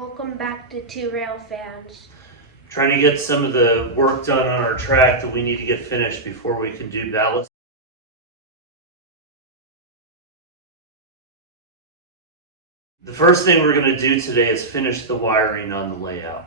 Welcome back to Two Rail Fans. Trying to get some of the work done on our track that we need to get finished before we can do ballast. The first thing we're going to do today is finish the wiring on the layout.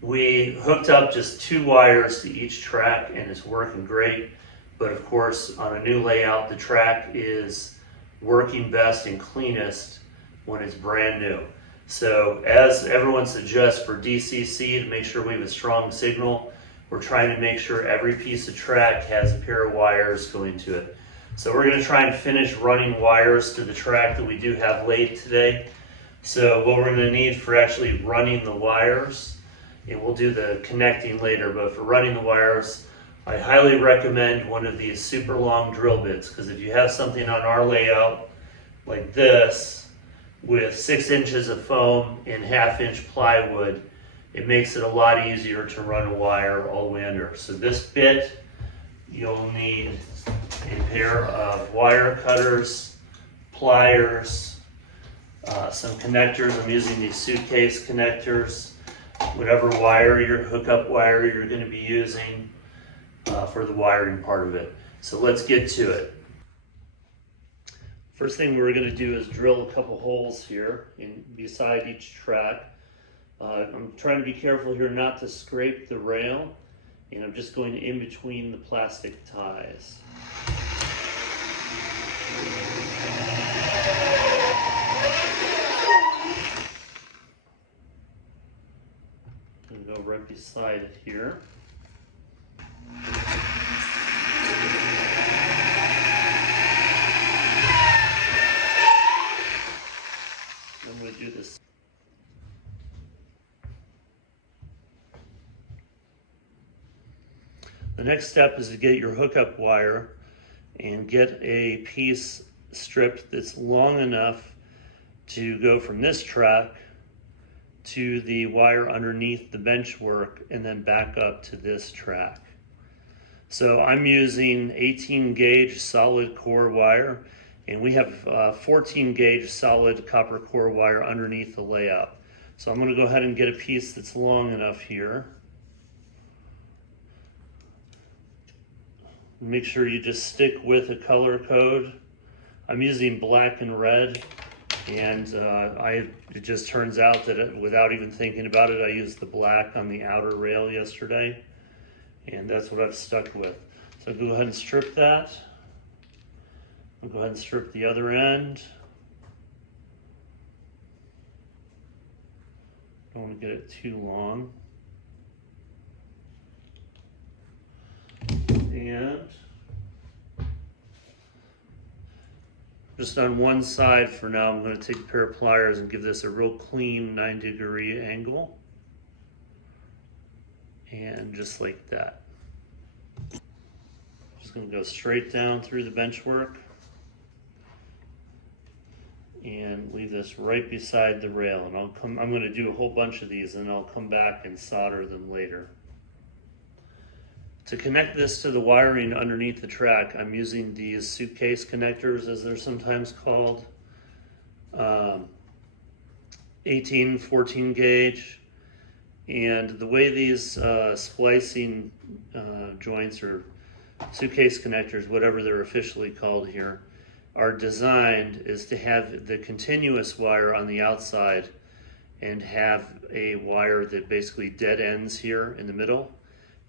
We hooked up just 2 wires to each track and it's working great. But of course, on a new layout, the track is working best and cleanest when it's brand new. So as everyone suggests for DCC, to make sure we have a strong signal, we're trying to make sure every piece of track has a pair of wires going to it. So we're going to try and finish running wires to the track that we do have laid today. So what we're going to need for actually running the wires, and we'll do the connecting later, but for running the wires, I highly recommend one of these super long drill bits, because if you have something on our layout like this, with 6 inches of foam and 1/2 inch plywood, it makes it a lot easier to run a wire all the way under. So this bit, you'll need a pair of wire cutters, pliers, some connectors. I'm using these suitcase connectors, whatever wire, your hookup wire you're going to be using for the wiring part of it. So let's get to it. First thing we're going to do is drill a couple holes here beside each track. I'm trying to be careful here not to scrape the rail, and I'm just going in between the plastic ties. I'm going to go right beside it here. I'm going to do this. The next step is to get your hookup wire and get a piece stripped that's long enough to go from this track to the wire underneath the benchwork and then back up to this track. So I'm using 18 gauge solid core wire, and we have 14 gauge solid copper core wire underneath the layout. So I'm going to go ahead and get a piece that's long enough here. Make sure you just stick with a color code. I'm using black and red, and it just turns out that without even thinking about it, I used the black on the outer rail yesterday, and that's what I've stuck with. So go ahead and strip that. I'll go ahead and strip the other end. Don't want to get it too long. And just on one side for now, I'm going to take a pair of pliers and give this a real clean 9-degree angle. And just like that. Just going to go straight down through the benchwork and leave this right beside the rail. And I'm going to do a whole bunch of these, and I'll come back and solder them later. To connect this to the wiring underneath the track, I'm using these suitcase connectors, as they're sometimes called. 18, 14 gauge. And the way these splicing joints or suitcase connectors, whatever they're officially called here, are designed is to have the continuous wire on the outside and have a wire that basically dead ends here in the middle.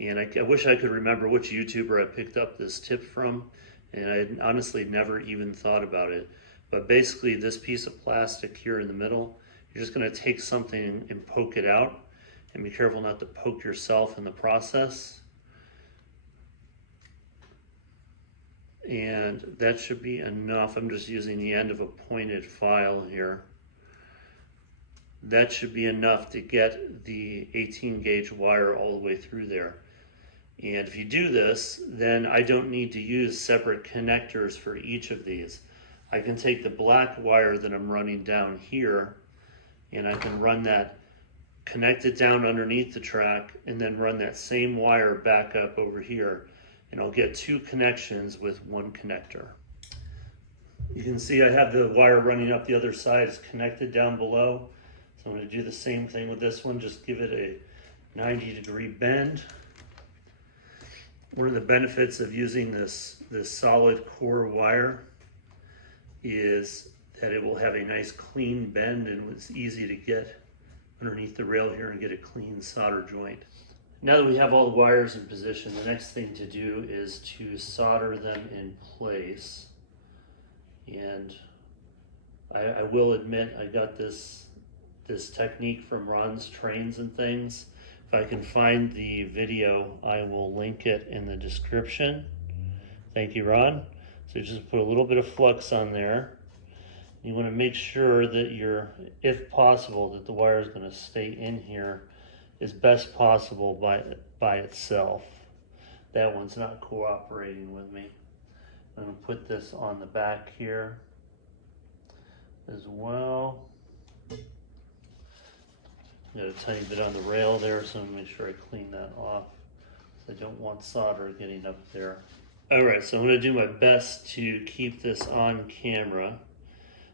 And I wish I could remember which YouTuber I picked up this tip from, and I honestly never even thought about it. But basically this piece of plastic here in the middle, you're just going to take something and poke it out, and be careful not to poke yourself in the process. And that should be enough. I'm just using the end of a pointed file here. That should be enough to get the 18 gauge wire all the way through there. And if you do this, then I don't need to use separate connectors for each of these. I can take the black wire that I'm running down here, and I can run that, connect it down underneath the track, and then run that same wire back up over here. And I'll get 2 connections with 1 connector. You can see I have the wire running up the other side. It's connected down below. So So I'm going to do the same thing with this one, just give it a 90-degree bend. One of the benefits of using this solid core wire is that it will have a nice clean bend, and it's easy to get underneath the rail here and get a clean solder joint. Now that we have all the wires in position, the next thing to do is to solder them in place. And I will admit I got this technique from Ron's Trains and Things. If I can find the video, I will link it in the description. Thank you, Ron. So just put a little bit of flux on there. You want to make sure that if possible, that the wire is going to stay in here as best possible by itself. That one's not cooperating with me. I'm going to put this on the back here as well. Got a tiny bit on the rail there, so I'm going to make sure I clean that off. I don't want solder getting up there. Alright, so I'm going to do my best to keep this on camera.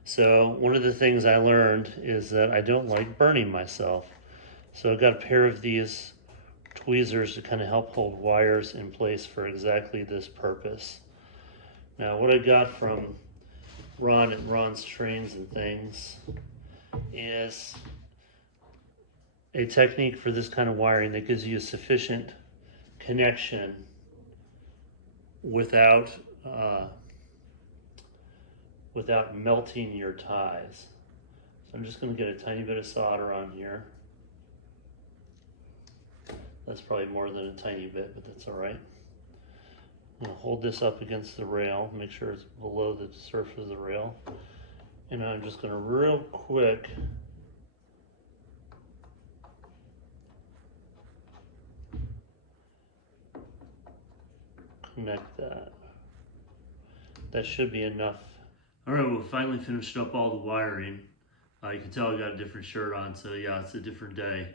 So one of the things I learned is that I don't like burning myself. So I've got a pair of these tweezers to kind of help hold wires in place for exactly this purpose. Now what I got from Ron at Ron's Trains and Things is a technique for this kind of wiring that gives you a sufficient connection without melting your ties. So I'm just going to get a tiny bit of solder on here. That's probably more than a tiny bit, but that's all right. I'm going to hold this up against the rail, make sure it's below the surface of the rail. And I'm just going to real quick connect that. That should be enough. All right, well, finally finished up all the wiring. You can tell I got a different shirt on, so yeah, it's a different day.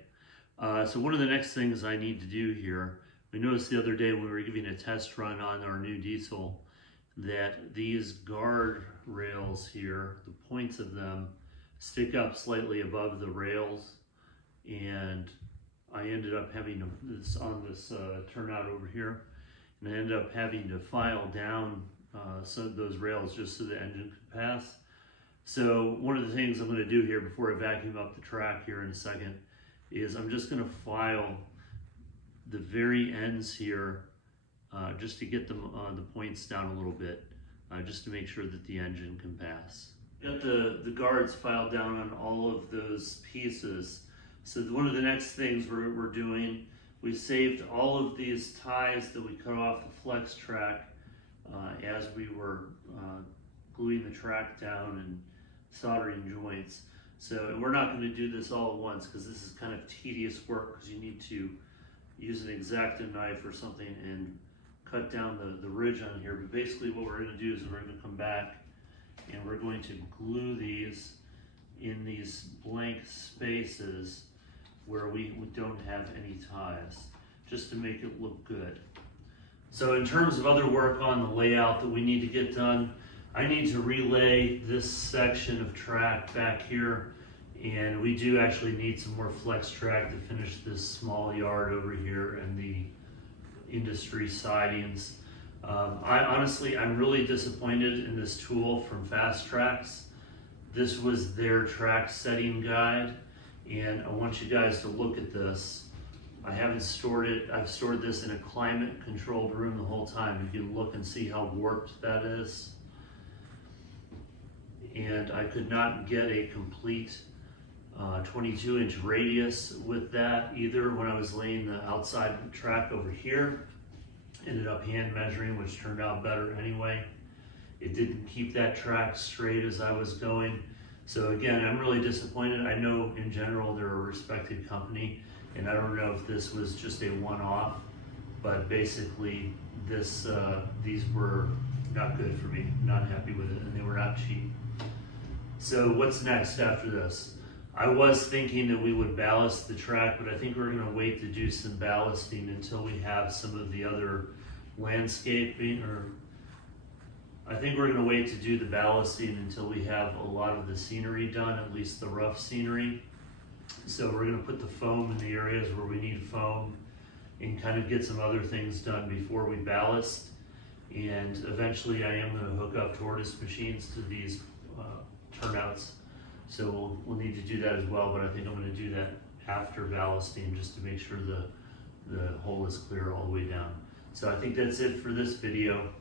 So one of the next things I need to do here, we noticed the other day when we were giving a test run on our new diesel that these guard rails here, the points of them, stick up slightly above the rails, and I ended up having this turnout over here, and I ended up having to file down those rails just so the engine could pass. So one of the things I'm going to do here before I vacuum up the track here in a second is I'm just going to file the very ends here just to get them the points down a little bit, just to make sure that the engine can pass. Got the guards filed down on all of those pieces. So one of the next things we're doing, we saved all of these ties that we cut off the flex track as we were gluing the track down and soldering joints. So, and we're not going to do this all at once because this is kind of tedious work, because you need to use an X-Acto knife or something and cut down the ridge on here. But basically what we're going to do is we're going to come back and we're going to glue these in these blank spaces where we don't have any ties, just to make it look good. So in terms of other work on the layout that we need to get done, I need to relay this section of track back here, and we do actually need some more flex track to finish this small yard over here and the industry sidings. I'm really disappointed in this tool from Fast Tracks. This was their track setting guide, and I want you guys to look at this. I haven't stored it. I've stored this in a climate controlled room the whole time. You can look and see how warped that is. And I could not get a complete 22-inch radius with that either when I was laying the outside track over here. Ended up hand measuring, which turned out better anyway. It didn't keep that track straight as I was going. So again, I'm really disappointed. I know in general they're a respected company, and I don't know if this was just a one-off, but basically these were not good for me. Not happy with it, and they were not cheap. So what's next after this? I was thinking that we would ballast the track, but I think we're going to wait to do some ballasting until we have some of the other landscaping, or I think we're going to wait to do the ballasting until we have a lot of the scenery done, at least the rough scenery. So we're gonna put the foam in the areas where we need foam and kind of get some other things done before we ballast. And eventually I am gonna hook up tortoise machines to these turnouts. So we'll need to do that as well, but I think I'm gonna do that after ballasting just to make sure the hole is clear all the way down. So I think that's it for this video.